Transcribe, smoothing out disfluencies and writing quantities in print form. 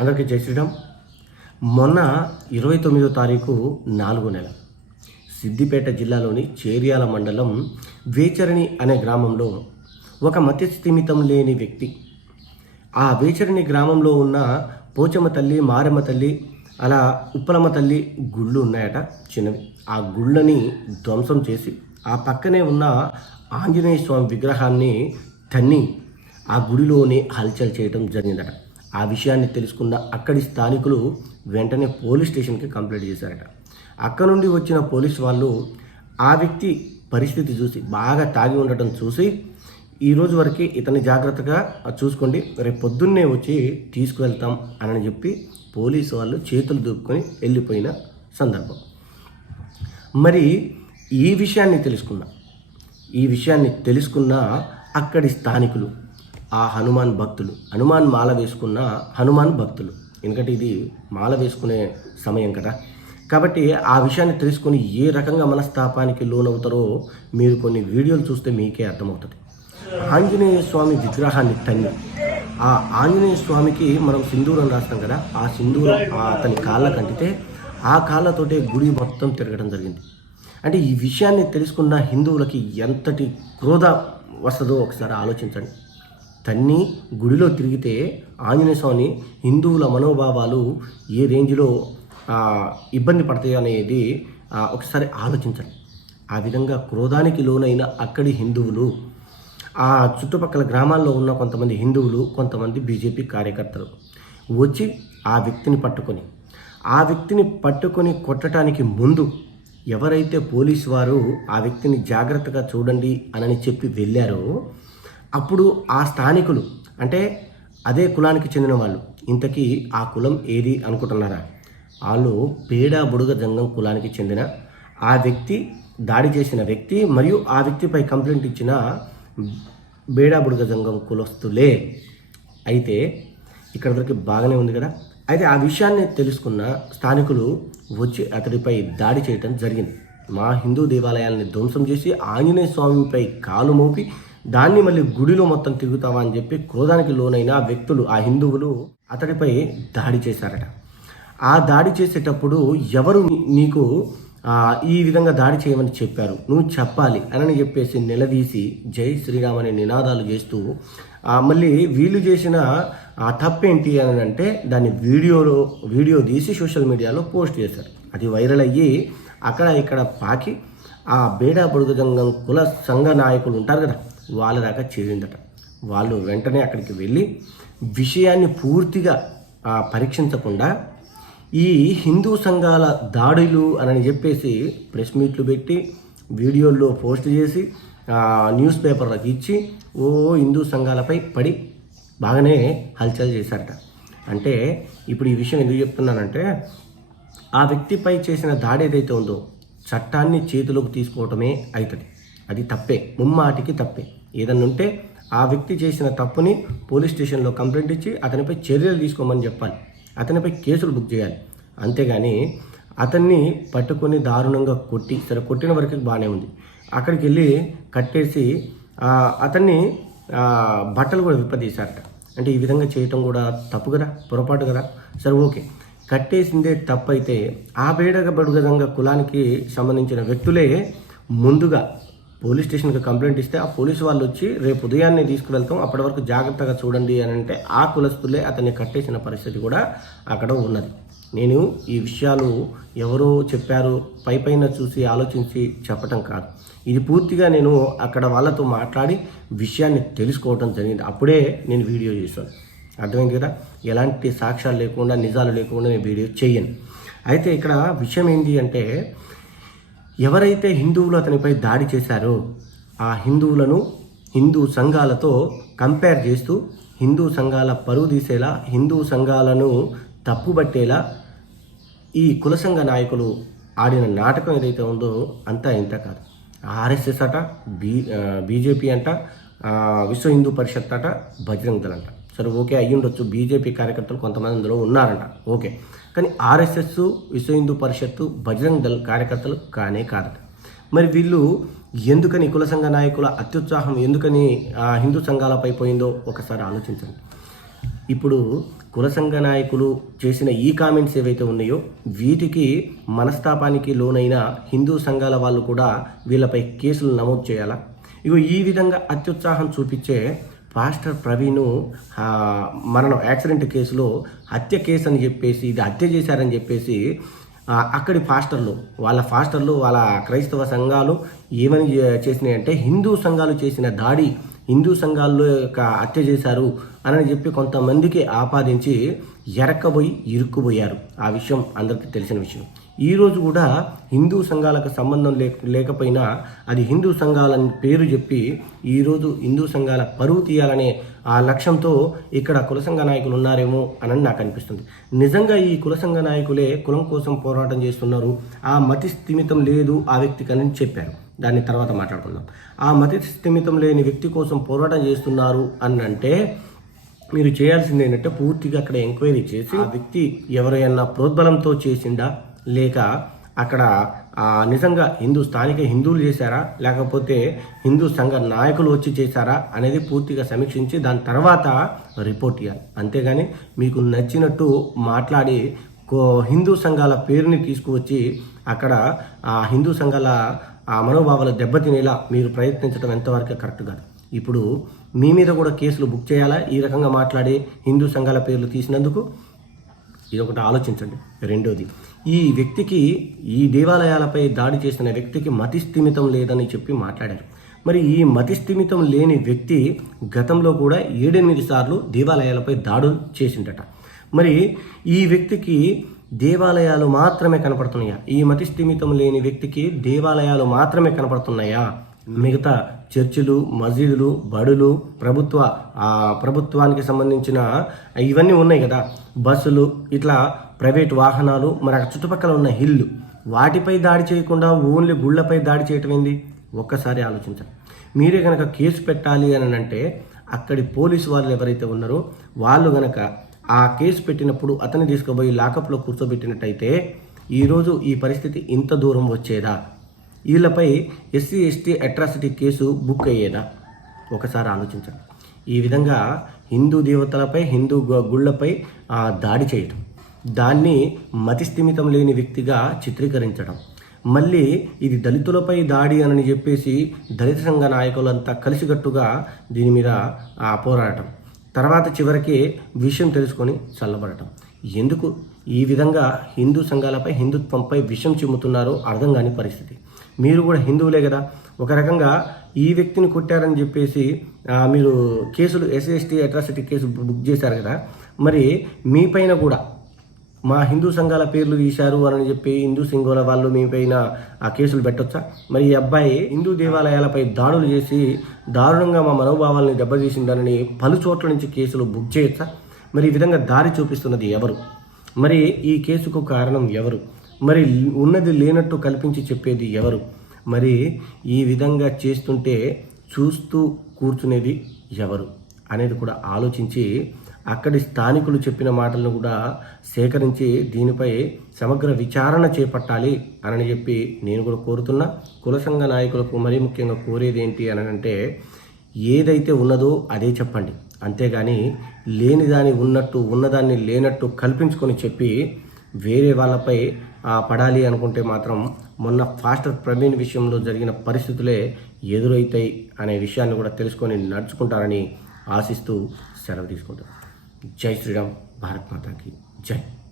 అందరికీ జై శ్రీరామ్. మొన్న 29వ తారీఖు 4వ నెల సిద్దిపేట జిల్లాలోని చేర్యాల మండలం వేచరణి అనే గ్రామంలో ఒక మతిస్థిమితం లేని వ్యక్తి ఆ వేచరణి గ్రామంలో ఉన్న పోచమ్మ తల్లి, మారమ్మ తల్లి, అలా ఉప్పలమ్మ తల్లి గుళ్ళు ఉన్నాయట చిన్నవి. ఆ గుళ్ళని ధ్వంసం చేసి ఆ పక్కనే ఉన్న ఆంజనేయ స్వామి విగ్రహాన్ని తన్ని ఆ గుడిలోనే హల్చల్ చేయడం జరిగిందట. ఆ విషయాన్ని తెలుసుకున్న అక్కడి స్థానికులు వెంటనే పోలీస్ స్టేషన్కి కంప్లైంట్ చేశారట. అక్కడ నుండి వచ్చిన పోలీస్ వాళ్ళు ఆ వ్యక్తి పరిస్థితి చూసి, బాగా తాగి ఉండటం చూసి, ఈరోజు వరకు ఇతన్ని జాగ్రత్తగా చూసుకోండి, రేపు పొద్దున్నే వచ్చి తీసుకువెళ్తాం అని చెప్పి పోలీసు వాళ్ళు చేతులు దూపుకొని వెళ్ళిపోయిన సందర్భం. మరి ఈ విషయాన్ని తెలుసుకున్న అక్కడి స్థానికులు, ఆ హనుమాన్ భక్తులు, హనుమాన్ మాల వేసుకున్న హనుమాన్ భక్తులు, ఎందుకంటే ఇది మాల వేసుకునే సమయం కదా, కాబట్టి ఆ విషయాన్ని తెలుసుకొని ఏ రకంగా మనస్తాపానికి లోనవుతారో మీరు కొన్ని వీడియోలు చూస్తే మీకే అర్థమవుతుంది. ఆంజనేయ స్వామి విగ్రహాన్ని తన్ని, ఆ ఆంజనేయ స్వామికి మనం సింధూరం రాస్తాం కదా, ఆ సింధూరం అతని కాళ్ళకు అంటితే ఆ కాళ్ళతోటే గుడి మొత్తం తిరగడం జరిగింది. అంటే ఈ విషయాన్ని తెలుసుకున్న హిందువులకి ఎంతటి క్రోధ వస్తుందో ఒకసారి ఆలోచించండి. తన్ని గుడిలో తిరిగితే ఆంజనేయ స్వామి హిందువుల మనోభావాలు ఏ రేంజ్లో ఇబ్బంది పడతాయి అనేది ఒకసారి ఆలోచించండి. ఆ విధంగా క్రోధానికి లోనైన అక్కడి హిందువులు, ఆ చుట్టుపక్కల గ్రామాల్లో ఉన్న కొంతమంది హిందువులు, కొంతమంది బీజేపీ కార్యకర్తలు వచ్చి ఆ వ్యక్తిని పట్టుకొని కొట్టడానికి ముందు ఎవరైతే పోలీసు వారు ఆ వ్యక్తిని జాగ్రత్తగా చూడండి అని చెప్పి వెళ్ళారో, అప్పుడు ఆ స్థానికులు, అంటే అదే కులానికి చెందిన వాళ్ళు, ఇంతకీ ఆ కులం ఏది అనుకుంటున్నారా? వాళ్ళు పేడా బుడుగ జంగం కులానికి చెందిన ఆ వ్యక్తి, దాడి చేసిన వ్యక్తి మరియు ఆ వ్యక్తిపై కంప్లైంట్ ఇచ్చిన బేడా బుడుగ జంగం కులస్తులే. అయితే ఇక్కడ వరకు బాగానే ఉంది కదా. అయితే ఆ విషయాన్ని తెలుసుకున్న స్థానికులు వచ్చి అతడిపై దాడి చేయటం జరిగింది. మా హిందూ దేవాలయాల్ని ధ్వంసం చేసి ఆంజనేయ స్వామిపై కాలు మోపి దాన్ని మళ్ళీ గుడిలో మొత్తం తిరుగుతావా అని చెప్పి క్రోధానికి లోనైన వ్యక్తులు, ఆ హిందువులు అతడిపై దాడి చేశారట. ఆ దాడి చేసేటప్పుడు ఎవరు నీకు ఈ విధంగా దాడి చేయమని చెప్పారు, నువ్వు చెప్పాలి అని చెప్పేసి నిలదీసి జై శ్రీరామ్ అనే నినాదాలు చేస్తూ మళ్ళీ వీళ్ళు చేసిన తప్పేంటి అని అంటే దాన్ని వీడియో తీసి సోషల్ మీడియాలో పోస్ట్ చేశారు. అది వైరల్ అయ్యి అక్కడ ఇక్కడ పాకి ఆ బేడా బుడుగజంగం కుల సంఘ నాయకులు ఉంటారు కదా, వాళ్ళ దాకా చేరిందట. వాళ్ళు వెంటనే అక్కడికి వెళ్ళి విషయాన్ని పూర్తిగా పరీక్షించకుండా ఈ హిందూ సంఘాల దాడులు అని చెప్పేసి ప్రెస్ మీట్లు పెట్టి వీడియోల్లో పోస్ట్ చేసి న్యూస్ పేపర్లకు ఇచ్చి హిందూ సంఘాలపై పడి బాగానే హల్చల్ చేశారట. అంటే ఇప్పుడు ఈ విషయం ఎందుకు చెప్తున్నానంటే, ఆ వ్యక్తిపై చేసిన దాడి ఏదైతే ఉందో చట్టాన్ని చేతిలోకి తీసుకోవటమే అవుతుంది. అది తప్పే, ముమ్మాటికి తప్పే. ఏదన్నా ఉంటే ఆ వ్యక్తి చేసిన తప్పుని పోలీస్ స్టేషన్లో కంప్లైంట్ ఇచ్చి అతనిపై చర్యలు తీసుకోమని చెప్పాలి, అతనిపై కేసులు బుక్ చేయాలి. అంతేగాని అతన్ని పట్టుకొని దారుణంగా కొట్టిన వరకు బాగానే ఉంది. అక్కడికి వెళ్ళి కట్టేసి అతన్ని బట్టలు కూడా విప్పదీశారట. అంటే ఈ విధంగా చేయటం కూడా తప్పు కదా, పొరపాటు కదా. సరే ఓకే, కట్టేసిందే తప్పు అయితే ఆ బడుగంగా కులానికి సంబంధించిన వ్యక్తులే ముందుగా పోలీస్ స్టేషన్కి కంప్లైంట్ ఇస్తే ఆ పోలీసు వాళ్ళు వచ్చి రేపు ఉదయాన్నే తీసుకువెళ్తాం, అప్పటి వరకు జాగ్రత్తగా చూడండి అని అంటే ఆ కులస్తులే అతన్ని కట్టేసిన పరిస్థితి కూడా అక్కడ ఉన్నది. నేను ఈ విషయాలు ఎవరో చెప్పారు పైన చూసి ఆలోచించి చెప్పటం కాదు. ఇది పూర్తిగా నేను అక్కడ వాళ్ళతో మాట్లాడి విషయాన్ని తెలుసుకోవటం జరిగింది. అప్పుడే నేను వీడియో చేశాను. అర్థమైంది కదా. ఎలాంటి సాక్ష్యాలు లేకుండా, నిజాలు లేకుండా నేను వీడియో చేయను. అయితే ఇక్కడ విషయం ఏంటి అంటే, ఎవరైతే హిందువులు అతనిపై దాడి చేశారో ఆ హిందువులను హిందూ సంఘాలతో కంపేర్ చేస్తూ, హిందూ సంఘాల పరువు తీసేలా, హిందూ సంఘాలను తప్పుబట్టేలా ఈ కుల సంఘ నాయకులు ఆడిన నాటకం ఏదైతే ఉందో అంతా ఇంత కాదు. ఆర్ఎస్ఎస్ అట, బీజేపీ అంట, విశ్వ హిందూ పరిషత్ అట, బజరంగ్ దళ్ అంట. సరే ఓకే, అయ్యుండొచ్చు, బీజేపీ కార్యకర్తలు కొంతమంది అందులో ఉన్నారంట, ఓకే. కానీ ఆర్ఎస్ఎస్, విశ్వ హిందూ పరిషత్తు, బజరంగ్ దళ్ కార్యకర్తలు కానే కాదట. మరి వీళ్ళు ఎందుకని కుల సంఘ నాయకుల అత్యుత్సాహం ఎందుకని హిందూ సంఘాలపై పోయిందో ఒకసారి ఆలోచించండి. ఇప్పుడు కుల సంఘ నాయకులు చేసిన ఈ కామెంట్స్ ఏవైతే ఉన్నాయో వీటికి మనస్తాపానికి లోనైన హిందూ సంఘాల వాళ్ళు కూడా వీళ్ళపై కేసులు నమోదు చేయాలా? ఇగో ఈ విధంగా అత్యుత్సాహం చూపించే పాస్టర్ ప్రవీణ్ మరణం యాక్సిడెంట్ కేసులో హత్య కేసు అని చెప్పేసి ఇది హత్య చేశారని చెప్పేసి అక్కడి పాస్టర్లు వాళ్ళ క్రైస్తవ సంఘాలు ఏమని చేసినాయంటే హిందూ సంఘాలు చేసిన దాడి హిందూ సంఘాల్లో యొక్క హత్య చేశారు అని చెప్పి కొంతమందికి ఆపాదించి ఎరక్కబోయి ఇరుక్కుపోయారు. ఆ విషయం అందరికీ తెలిసిన విషయం. ఈరోజు కూడా హిందూ సంఘాలకు సంబంధం లేకపోయినా అది హిందూ సంఘాలని పేరు చెప్పి ఈరోజు హిందూ సంఘాల పరువు తీయాలనే ఆ లక్ష్యంతో ఇక్కడ కుల సంఘ నాయకులు ఉన్నారేమో అని నాకు అనిపిస్తుంది. నిజంగా ఈ కుల సంఘ నాయకులే కులం కోసం పోరాటం చేస్తున్నారు, ఆ మతి స్థిమితం లేదు ఆ వ్యక్తికి అని చెప్పారు. దాన్ని తర్వాత మాట్లాడుకుందాం. ఆ మతి స్థిమితం లేని వ్యక్తి కోసం పోరాటం చేస్తున్నారు అని అంటే మీరు చేయాల్సింది ఏంటంటే పూర్తిగా అక్కడ ఎంక్వైరీ చేసి ఆ వ్యక్తి ఎవరైనా ప్రోద్బలంతో చేసిండా, లేక అక్కడ నిజంగా స్థానిక హిందువులు చేశారా, లేకపోతే హిందూ సంఘ నాయకులు వచ్చి చేశారా అనేది పూర్తిగా సమీక్షించి దాని తర్వాత రిపోర్ట్ ఇవ్వాలి. అంతేగాని మీకు నచ్చినట్టు మాట్లాడి హిందూ సంఘాల పేరుని తీసుకువచ్చి అక్కడ ఆ హిందూ సంఘాల మనోభావాలు దెబ్బతినేలా మీరు ప్రయత్నించడం ఎంతవరకు కరెక్ట్ కాదు. ఇప్పుడు మీ మీద కూడా కేసులు బుక్ చేయాలా ఈ రకంగా మాట్లాడి హిందూ సంఘాల పేర్లు తీసినందుకు? ఇది ఒకటి ఆలోచించండి. రెండోది, ఈ వ్యక్తికి ఈ దేవాలయాలపై దాడి చేసిన వ్యక్తికి మతి స్థిమితం లేదని చెప్పి మాట్లాడారు. మరి ఈ మతి స్థిమితం లేని వ్యక్తి గతంలో కూడా 7-8 సార్లు దేవాలయాలపై దాడులు చేసిందట. మరి ఈ వ్యక్తికి దేవాలయాలు మాత్రమే కనపడుతున్నాయా? ఈ మతి స్థిమితం లేని వ్యక్తికి దేవాలయాలు మాత్రమే కనపడుతున్నాయా? మిగతా చర్చిలు, మసీదులు, బడులు, ప్రభుత్వానికి సంబంధించిన ఇవన్నీ ఉన్నాయి కదా, బస్సులు, ఇట్లా ప్రైవేట్ వాహనాలు, మరి అక్కడ చుట్టుపక్కల ఉన్న హిల్లు, వాటిపై దాడి చేయకుండా ఓన్లీ గుళ్ళపై దాడి చేయటం ఏంది? ఒక్కసారి ఆలోచించండి. మీరే కనుక కేసు పెట్టాలి అని అంటే అక్కడి పోలీసు వాళ్ళు ఎవరైతే ఉన్నారో వాళ్ళు కనుక ఆ కేసు పెట్టినప్పుడు అతన్ని తీసుకుపోయి లాకప్లో కూర్చోబెట్టినట్టయితే ఈరోజు ఈ పరిస్థితి ఇంత దూరం వచ్చేదా? వీళ్ళపై SC/ST అట్రాసిటీ కేసు బుక్ అయ్యేదా? ఒకసారి ఆలోచించండి. ఈ విధంగా హిందూ దేవతలపై, హిందూ గుళ్ళపై దాడి చేయటం, దాన్ని మతిస్థిమితం లేని వ్యక్తిగా చిత్రీకరించడం, మళ్ళీ ఇది దళితులపై దాడి అని చెప్పేసి దళిత సంఘ నాయకులంతా కలిసికట్టుగా దీని మీద పోరాడటం, తర్వాత చివరికి విషయం తెలుసుకొని చల్లబడటం. ఎందుకు ఈ విధంగా హిందూ సంఘాలపై, హిందుత్వంపై విషం చిమ్ముతున్నారో అర్థం కాని పరిస్థితి. మీరు కూడా హిందువులే కదా, ఒక రకంగా ఈ వ్యక్తిని కొట్టారని చెప్పేసి మీరు కేసులు SC/ST అట్రాసిటీ కేసు బుక్ చేశారు కదా, మరి మీ పైన కూడా మా హిందూ సంఘాల పేర్లు తీశారు అని చెప్పి హిందూ సంఘాల వాళ్ళు మీ పైన ఆ కేసులు పెట్టొచ్చా? మరి ఈ అబ్బాయి హిందూ దేవాలయాలపై దాడులు చేసి దారుణంగా మా మనోభావాలని దెబ్బతీసిందని పలు చోట్ల నుంచి కేసులు బుక్ చేయొచ్చా? మరి ఈ విధంగా దారి చూపిస్తున్నది ఎవరు? మరి ఈ కేసుకు కారణం ఎవరు? మరి ఉన్నది లేనట్టు కల్పించి చెప్పేది ఎవరు? మరి ఈ విధంగా చేస్తుంటే చూస్తూ కూర్చునేది ఎవరు అనేది కూడా ఆలోచించి అక్కడి స్థానికులు చెప్పిన మాటలను కూడా సేకరించి దీనిపై సమగ్ర విచారణ చేపట్టాలి అని చెప్పి నేను కూడా కోరుతున్నా. కుల సంఘ నాయకులకు మరీ ముఖ్యంగా కోరేది ఏంటి అని అంటే ఏదైతే ఉన్నదో అదే చెప్పండి, అంతేగాని లేని దాన్ని ఉన్నట్టు, ఉన్నదాన్ని లేనట్టు కల్పించుకొని చెప్పి వేరే వాళ్ళపై పడాలి అనుకుంటే మాత్రం మొన్న పాస్టర్ ప్రవీణ్ విషయంలో జరిగిన పరిస్థితులే ఎదురవుతాయి అనే విషయాన్ని కూడా తెలుసుకొని నడుచుకుంటారని ఆశిస్తూ సెలవు తీసుకుంటాం. జై శ్రీరామ్, భారత్ మాతాకి జై.